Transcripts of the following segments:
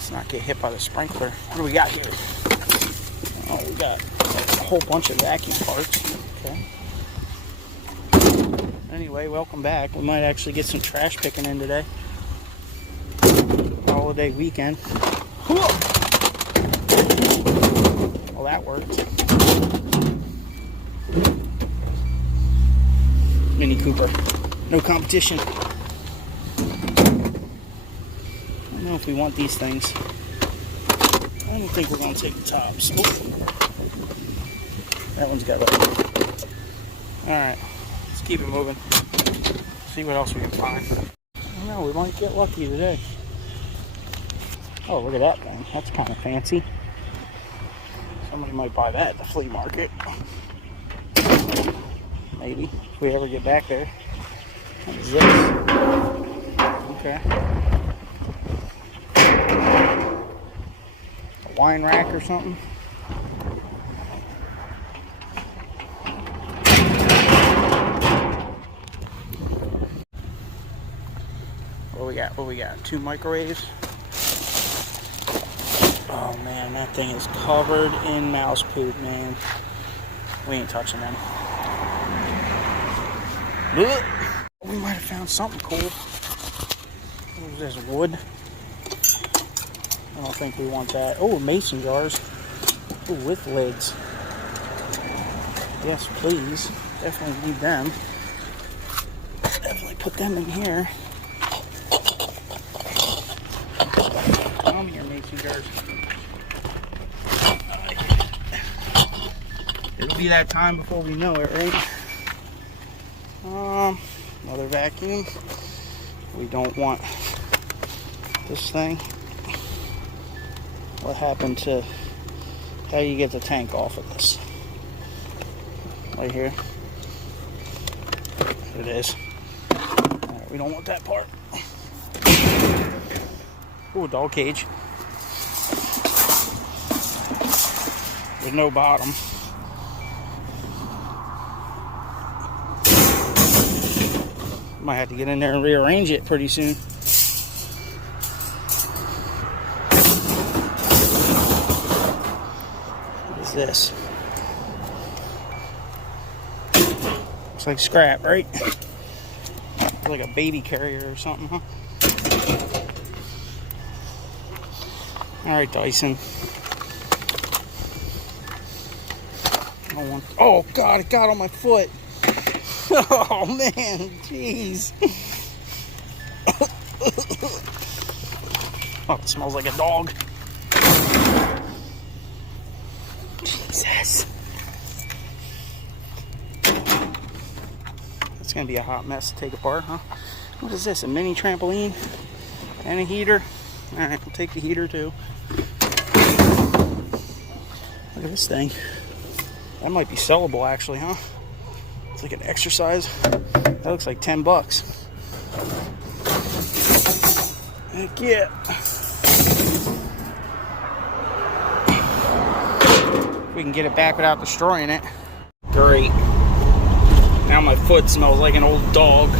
Let's not get hit by the sprinkler. What do we got here? Oh, we got a whole bunch of vacuum parts. Okay. Anyway, welcome back. We might actually get some trash picking in today. Holiday weekend. Well, that worked. Mini Cooper. No competition. I don't know if we want these things. I don't think we're going to take the tops. Oh. That one's got it. Alright. Let's keep it moving. See what else we can find. I don't know. We might get lucky today. Oh, look at that thing. That's kind of fancy. Somebody might buy that at the flea market. Maybe. If we ever get back there. What is this? Okay. A wine rack or something? What we got? 2 microwaves. Oh man, that thing is covered in mouse poop, man. We ain't touching them. We might have found something cool. What is this, wood? I don't think we want that. Oh, mason jars. Oh, with lids. Yes, please. Definitely need them. Definitely put them in here. Come here, mason jars. It'll be that time before we know it, right? Another vacuum. We don't want this thing. What happened to how you get the tank off of this? Right here. It is. Right, we don't want that part. Ooh, dog cage. With no bottom. Might have to get in there and rearrange it pretty soon. What is this? Looks like scrap, right? Like a baby carrier or something, huh? Alright, Dyson. I don't want... Oh, God, it got on my foot. Oh, man. Jeez. Oh, it smells like a dog. Jesus. It's going to be a hot mess to take apart, huh? What is this? A mini trampoline? And a heater? Alright, we'll take the heater, too. Look at this thing. That might be sellable, actually, huh? It's like an exercise. That looks like $10. Heck yeah. If we can get it back without destroying it. Great. Now my foot smells like an old dog.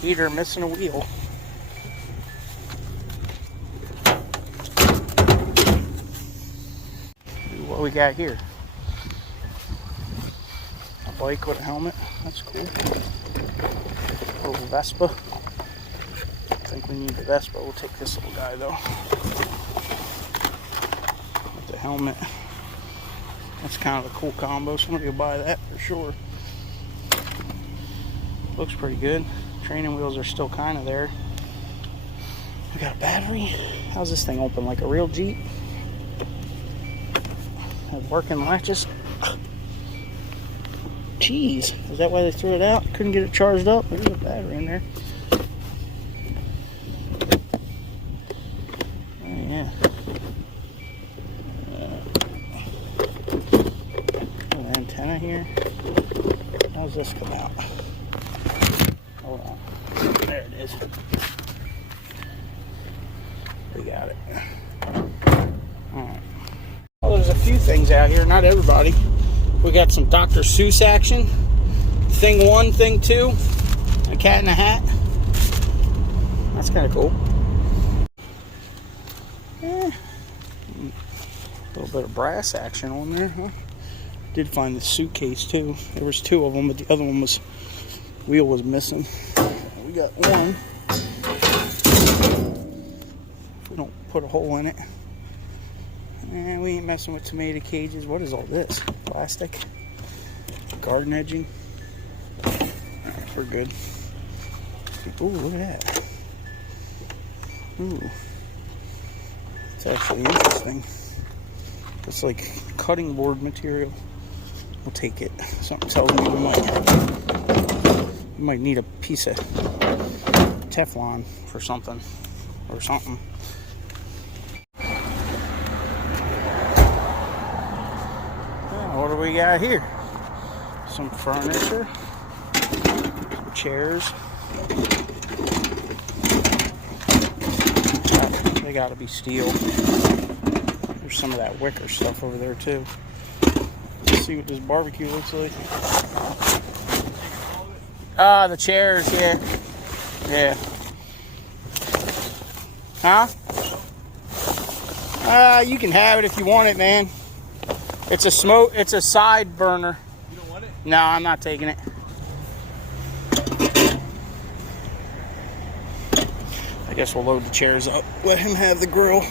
Heater missing a wheel. What we got here? A bike with a helmet. That's cool. A little Vespa. I think we need the Vespa. We'll take this little guy though. With the helmet. That's kind of a cool combo. Somebody will buy that for sure. Looks pretty good. Training wheels are still kind of there. We got a battery. How's this thing open? Like a real Jeep? Working latches. Jeez, is that why they threw it out? Couldn't get it charged up. There's a battery in there. Oh yeah. Little antenna here. How's this come out? Hold on. There it is. We got it. Alright. Well, there's a few things out here, not everybody. We got some Dr. Seuss action. thing 1, thing 2, a cat in a hat. That's kind of cool. A little bit of brass action on there, huh? Did find the suitcase too. There was 2 of them, but the other one was, wheel was missing. We got one. If we don't put a hole in it. And we ain't messing with tomato cages. What is all this? Plastic? Garden edging? We're good. Ooh, look at that. Ooh. It's actually interesting. It's like cutting board material. We'll take it. Something tells me we might need a piece of Teflon for something. Or something. What do we got here? Some furniture, some chairs. They gotta be steel. There's some of that wicker stuff over there too. Let's see what this barbecue looks like. Ah, the chairs, yeah. Yeah. Huh? You can have it if you want it, man. It's a side burner. You don't want it? No, I'm not taking it. I guess we'll load the chairs up. Let him have the grill.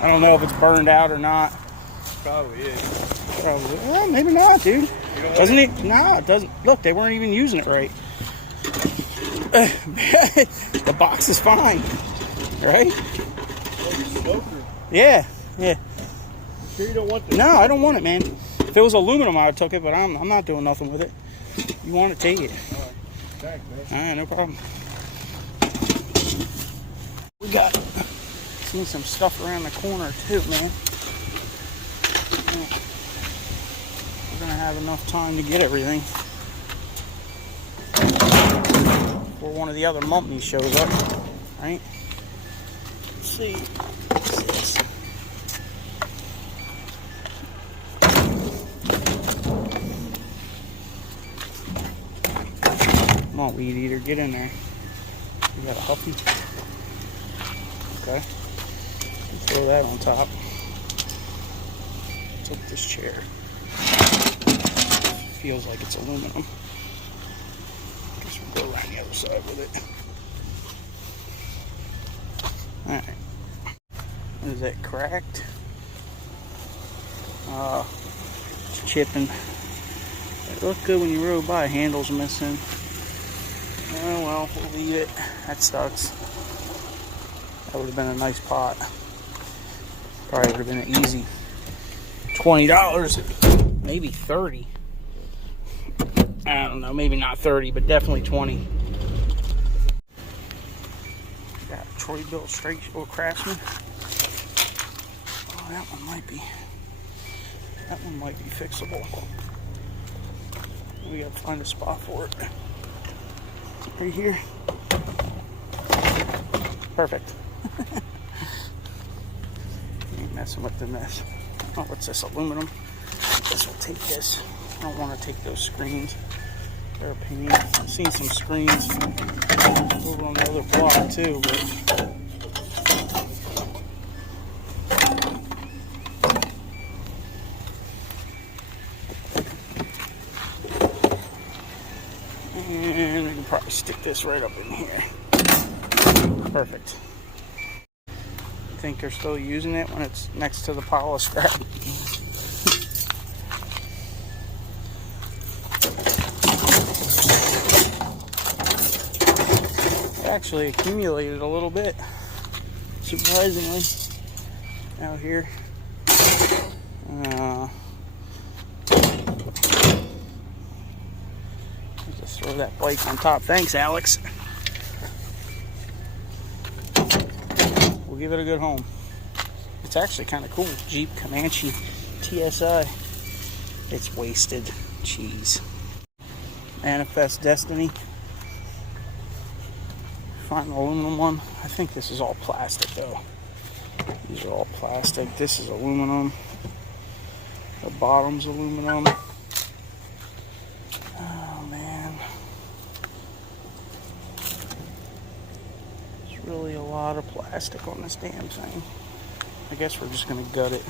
I don't know if it's burned out or not. Probably is. Probably. Well, maybe not, dude. Doesn't it? No, it doesn't. Look, they weren't even using it right. The box is fine, right? Yeah, yeah. You sure you don't want this? No, I don't want it, man. If it was aluminum, I would took it, but I'm not doing nothing with it. You want it, take it. All right. Thanks, man. All right, no problem. We got seen some stuff around the corner too, man. We're gonna have enough time to get everything before one of the other mummies shows up, right? Let's see. What's this? Come on, weed eater, get in there. You got a huffy? Okay. Throw that on top. Took this chair. Feels like it's aluminum. Guess we'll go around the other side with it. Alright. Is that cracked? It's chipping. It looked good when you rode by. Handle's missing. Oh well, we'll leave it. That sucks. That would have been a nice pot. Probably would have been an easy $20, maybe 30. I don't know, maybe not 30, but definitely 20. Got a Troy Bill Straight Shore Craftsman. Oh, that one might be fixable. We gotta find a spot for it. Right here. Perfect. Ain't messing with the mess. Oh, what's this? Aluminum. I guess we'll take this. I don't want to take those screens. They're a pain. I've seen some screens over on the other block too, but and we can probably stick this right up in here. Perfect. I think they're still using it when it's next to the pile of scrap. It actually accumulated a little bit, surprisingly, out here. Just throw that bike on top. Thanks, Alex. We'll give it a good home. It's actually kind of cool. Jeep Comanche TSI. It's wasted. Jeez. Manifest Destiny. Find the aluminum one. I think this is all plastic though. These are all plastic. This is aluminum. The bottom's aluminum. Oh man. There's really a lot of plastic on this damn thing. I guess we're just gonna gut it.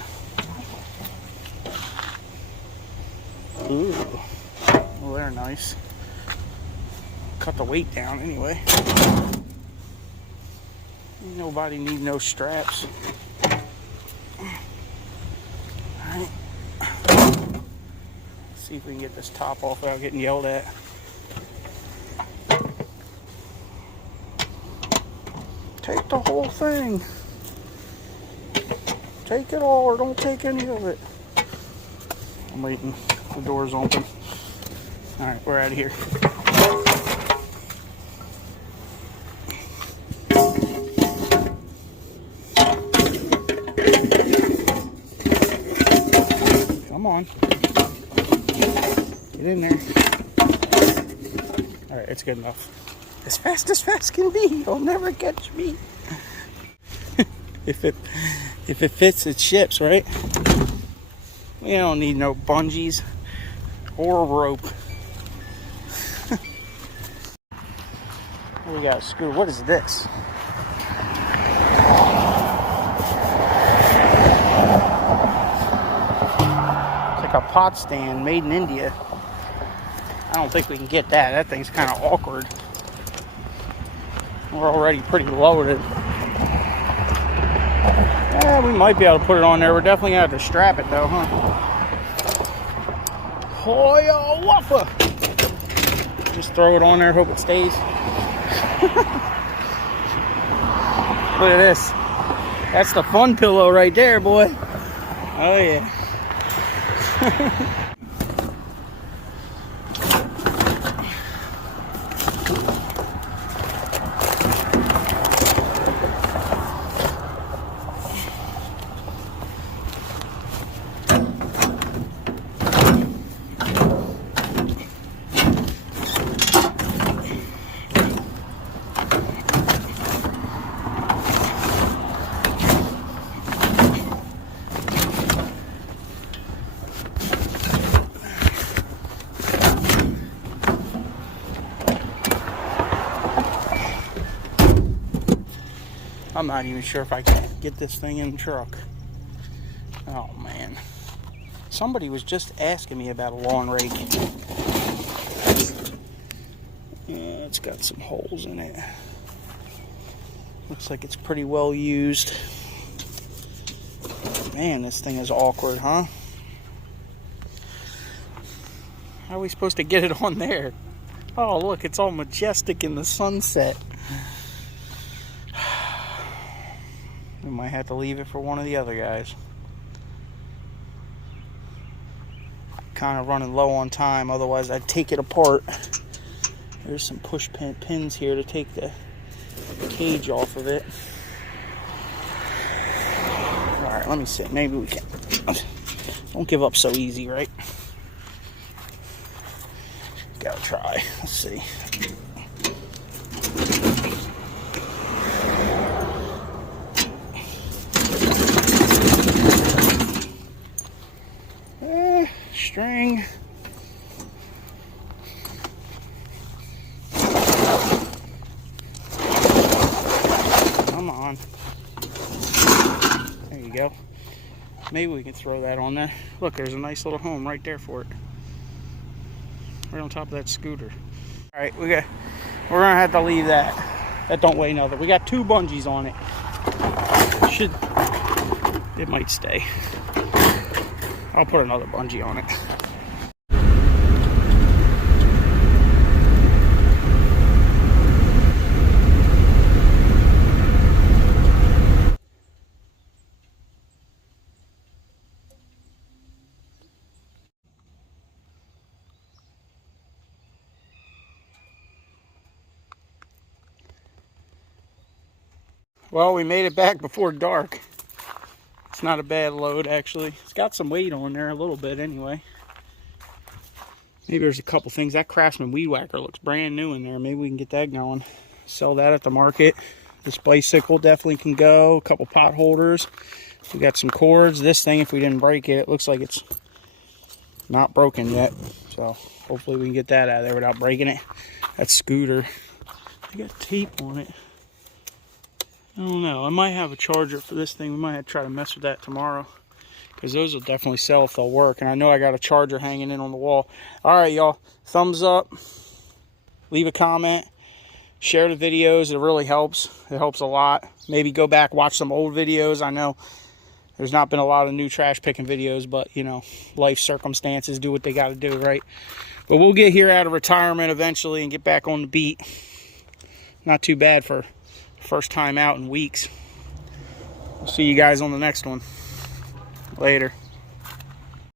Ooh. Well, they're nice. Cut the weight down anyway. Nobody need no straps. Alright. See if we can get this top off without getting yelled at. Take the whole thing. Take it all or don't take any of it. I'm waiting. The door's open. Alright, we're out of here. Come on. Get in there. Alright, it's good enough. As fast can be. You'll never catch me. If it fits, it ships, right? We don't need no bungees or rope. We got a scooter. What is this? It's like a pot stand made in India. I don't think we can get that. That thing's kind of awkward. We're already pretty loaded. Yeah, we might be able to put it on there. We're definitely going to have to strap it though, huh? Hoya wuffa! Just throw it on there, hope it stays. Look at this. That's the fun pillow right there, boy. Oh yeah. I'm not even sure if I can get this thing in the truck. Oh man. Somebody was just asking me about a lawn rake. Yeah, it's got some holes in it. Looks like it's pretty well used. Man, this thing is awkward, huh? How are we supposed to get it on there? Oh, look, it's all majestic in the sunset. We might have to leave it for one of the other guys. Kind of running low on time, otherwise I'd take it apart. There's some push pins here to take the cage off of it. Alright, let me see. Maybe we can. Don't give up so easy, right? Gotta try. Let's see. String. Come on. There you go. Maybe we can throw that on there. Look, there's a nice little home right there for it. Right on top of that scooter. All right, we're gonna have to leave that. That don't weigh nothing. We got 2 bungees on it. It might stay. I'll put another bungee on it. Well, we made it back before dark. It's not a bad load, actually. It's got some weight on there, a little bit anyway. Maybe there's a couple things. That Craftsman weed whacker looks brand new in there. Maybe we can get that going. Sell that at the market. This bicycle definitely can go. A couple pot holders. We got some cords. This thing, if we didn't break it, it looks like it's not broken yet. So hopefully we can get that out of there without breaking it. That scooter. I got tape on it. I don't know. I might have a charger for this thing. We might have to try to mess with that tomorrow, because those will definitely sell if they'll work. And I know I got a charger hanging in on the wall. All right, y'all. Thumbs up. Leave a comment. Share the videos. It really helps. It helps a lot. Maybe go back, watch some old videos. I know there's not been a lot of new trash picking videos, but, you know, life circumstances do what they got to do, right? But we'll get here out of retirement eventually and get back on the beat. Not too bad for first time out in weeks. We'll see you guys on the next one. Later.